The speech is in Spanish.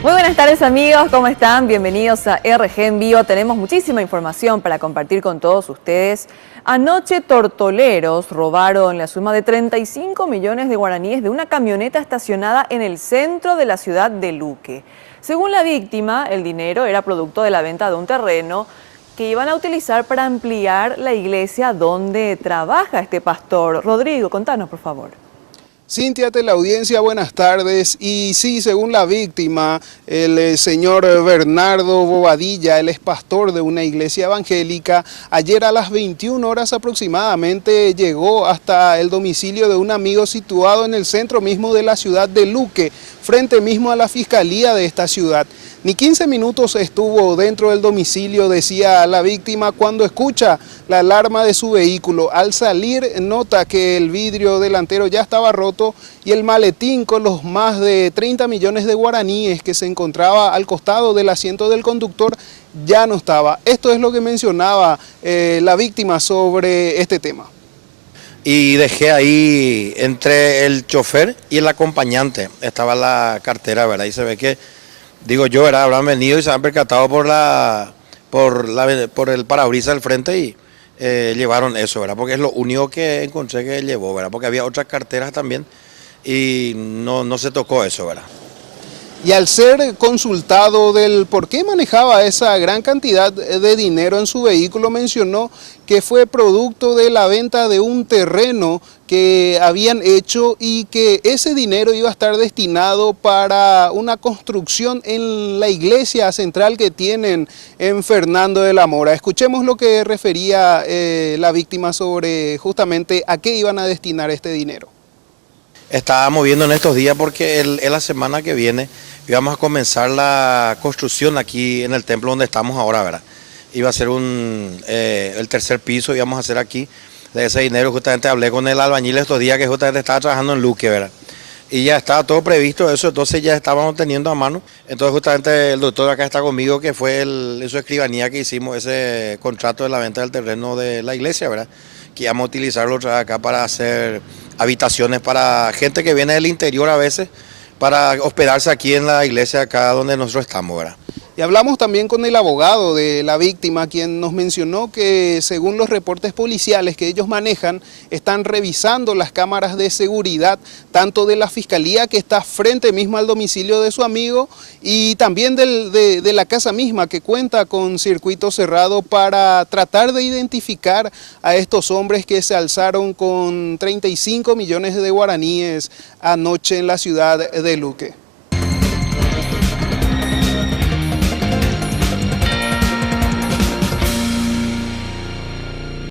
Muy buenas tardes amigos, ¿cómo están? Bienvenidos a RG en Vivo. Tenemos muchísima información para compartir con todos ustedes. Anoche tortoleros robaron la suma de 35 millones de guaraníes de una camioneta estacionada en el centro de la ciudad de Luque. Según la víctima, el dinero era producto de la venta de un terreno que iban a utilizar para ampliar la iglesia donde trabaja este pastor. Rodrigo, contanos por favor. Cintia, teleaudiencia, buenas tardes. Y sí, según la víctima, el señor Bernardo Bobadilla, él es pastor de una iglesia evangélica. Ayer a las 21 horas aproximadamente llegó hasta el domicilio de un amigo situado en el centro mismo de la ciudad de Luque, frente mismo a la fiscalía de esta ciudad. Ni 15 minutos estuvo dentro del domicilio, decía la víctima, cuando escucha la alarma de su vehículo. Al salir nota que el vidrio delantero ya estaba roto y el maletín con los más de 30 millones de guaraníes que se encontraba al costado del asiento del conductor ya no estaba. Esto es lo que mencionaba la víctima sobre este tema. Y dejé ahí entre el chofer y el acompañante, estaba la cartera, ¿verdad? Y se ve que, digo yo, habrán venido y se han percatado por el parabrisas del frente y llevaron eso, ¿verdad? Porque es lo único que encontré que llevó, ¿verdad? Porque había otras carteras también y no se tocó eso, ¿verdad? Y al ser consultado del por qué manejaba esa gran cantidad de dinero en su vehículo, mencionó que fue producto de la venta de un terreno que habían hecho y que ese dinero iba a estar destinado para una construcción en la iglesia central que tienen en Fernando de la Mora. Escuchemos lo que refería la víctima sobre justamente a qué iban a destinar este dinero. Estábamos viendo en estos días porque en la semana que viene íbamos a comenzar la construcción aquí en el templo donde estamos ahora, ¿verdad? Iba a ser el tercer piso, íbamos a hacer aquí. De ese dinero justamente hablé con el albañil estos días que justamente estaba trabajando en Luque, ¿verdad? Y ya estaba todo previsto eso, entonces ya estábamos teniendo a mano. Entonces justamente el doctor acá está conmigo, que fue en su escribanía que hicimos ese contrato de la venta del terreno de la iglesia, ¿verdad? Que íbamos a utilizarlo acá para hacer habitaciones para gente que viene del interior a veces, para hospedarse aquí en la iglesia acá donde nosotros estamos, ¿verdad? Y hablamos también con el abogado de la víctima, quien nos mencionó que según los reportes policiales que ellos manejan, están revisando las cámaras de seguridad, tanto de la fiscalía que está frente mismo al domicilio de su amigo y también de la casa misma, que cuenta con circuito cerrado, para tratar de identificar a estos hombres que se alzaron con 35 millones de guaraníes anoche en la ciudad de Luque.